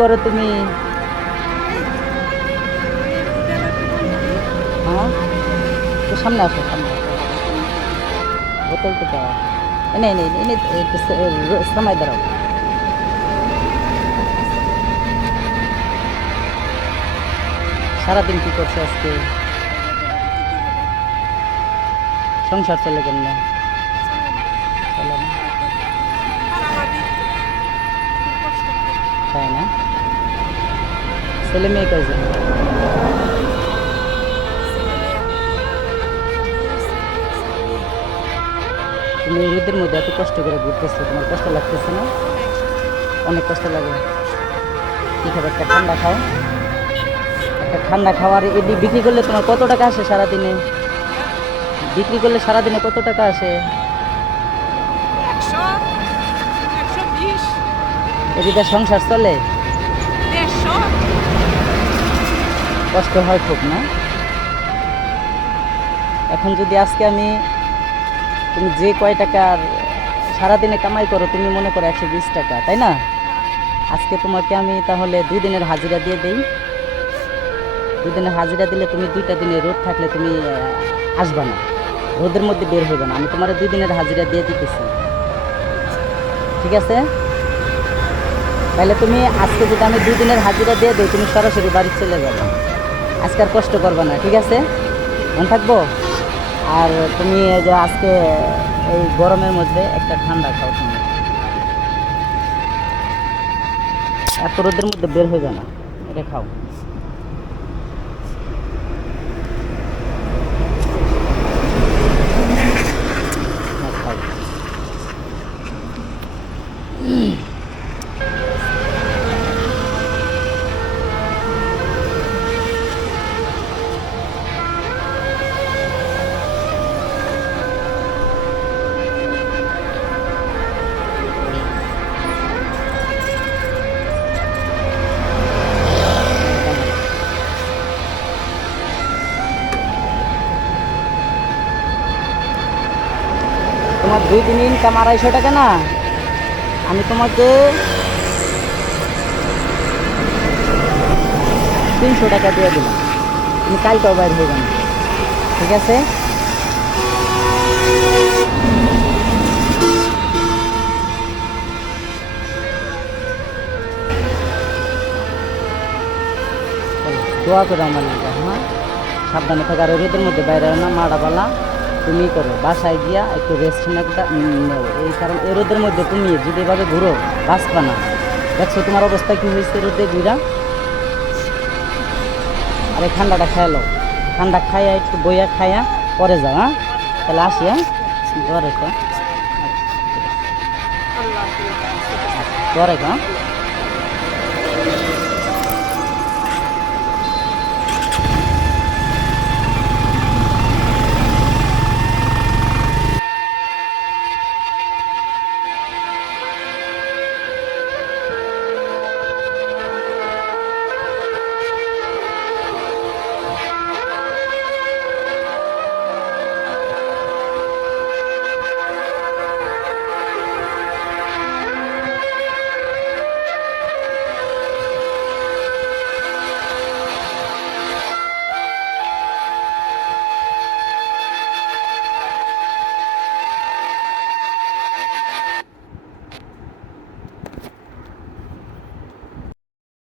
করো তুমি? হ্যাঁ, তো সামনে আসো, সামনে আসো। বোতলটা দাও। এনে এনে এনে এনে একটু সময় দাঁড়াও। সারাদিন কি করছো আজকে? সংসার চলে কেমনে? চলে না, তাই না? ছেলে মেয়ে কয়জন? তুমি এই রোদের মধ্যে এত কষ্ট করে ঘুরতেছো, তোমার কষ্ট লাগতেছে না? অনেক কষ্ট লাগে। কি খাবে? একটা ঠান্ডা খাও, একটা ঠান্ডা খাওয়ার এটি বিক্রি করলে তোমার কত টাকা আসে সারাদিনে? বিক্রি করলে সারাদিনে কত টাকা আসে? এদিকে সংসার চলে? কষ্ট হয় খুব না? এখন যদি আজকে আমি, তুমি যে কয় টাকার সারাদিনে কামাই করো, তুমি মনে করো 120 টাকা, তাই না? আজকে তোমাকে আমি তাহলে 2 দিনের হাজিরা দিয়ে দেই। 2 দিনের হাজিরা দিলে তুমি 2টা দিনে রোদ থাকলে তুমি আসবা না, রোদের মধ্যে বের হইবে না। আমি তোমার 2 দিনের হাজিরা দিয়ে দিতেছি, ঠিক আছে? তাহলে তুমি আজকে যদি আমি 2 দিনের হাজিরা দিয়ে দিই, তুমি সরাসরি বাড়ি চলে যাবে, আজকে আর কষ্ট করবে না, ঠিক আছে? মনে থাকবো। আর তুমি যে আজকে এই গরমের মধ্যে একটা ঠান্ডা খাও, তুমি এত রোদের মধ্যে বের হয়ে না, এটা খাও। হ্যাঁ, খাও। তোমার 2 দিন ইনকাম 250 টাকা না? আমি তোমাকে 300 টাকা দিয়ে দিলাম, তুমি কালকেও বাইর হয়ে যাবে, ঠিক আছে? দোয়া করে আমার লিগা, হ্যাঁ? সাবধানে থাকো, আর রোদের মধ্যে বাইরে না, মারা বালা তুমি করো, বাসায় গিয়া একটু রেস্ট নেও। এই কারণ এই রোদের মধ্যে তুমি যদি এভাবে ঘুরো, বাঁচবা না। দেখছো তোমার অবস্থা কী হয়েছে রোদে ঘুরা। আর এই ঠান্ডাটা খাইলো, ঠান্ডা খাইয়া একটু বইয়া খাইয়া পরে যাও, হ্যাঁ? তাহলে আসি, হ্যাঁ? দোয়া রেখো, দোয়া রেখো, হ্যাঁ?